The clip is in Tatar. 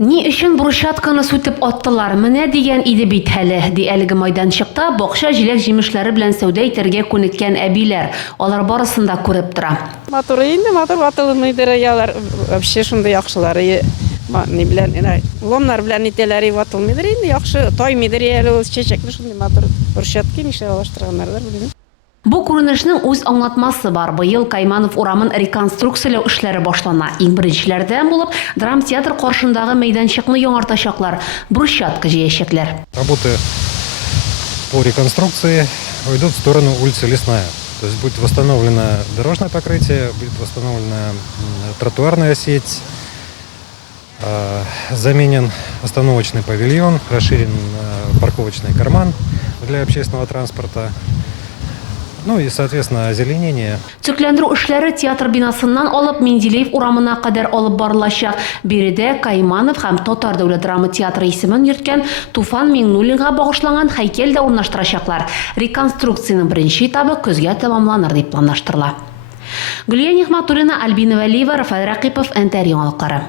Ни өчен брусчатканы сүтеп аттылар? Менә дигән иде бит хәле. Ди әлеге майданчыкта бакча җиләк җимешләре белән сәүдә итәргә күнеккән әбиләр. Алар барысын да күреп тора. Матур инде, матур ватылмыйдыр ялар. Вообще шундый яхшылары. Не белән, ломнар белән итәләр, ватылмыйдыр инде, яхшы таймыйдыр әле ул чәчәкле шундый матур брусчатки нишләп алыштырганнардыр белмим. Бу күренешнең үз аңлатмасы бар. Быел Кайманов урамын реконструкциялау эшләре башлана. Иң беренчеләрдән булып драмтеатр каршындагы мәйданчыкны яңартачаклар, брусчатка җәячәкләр. Работы по реконструкции уйдут в сторону улицы Лесная. То есть будет восстановлено дорожное покрытие, будет восстановлена тротуарная сеть, заменен остановочный павильон, расширен парковочный карман для общественного транспорта. Ну и, соответственно, озеленение. Төкләндерү эшләре театр бинасыннан алып Менделеев урамына кадәр алып барылачак. Биредә Кайманов һәм Татар дәүләт драма театры исемен йөрткән Туфан Миңнуллинга багышланган һәйкәл дә урнаштырачаклар. Реконструкцияның беренче этабы көзгә тәмамланыр дип планлаштырыла. Гөлия Нигъмәтуллина, Альбина Вәлиева, Рафаэль Рәкыйпов, НТР яңалыклары.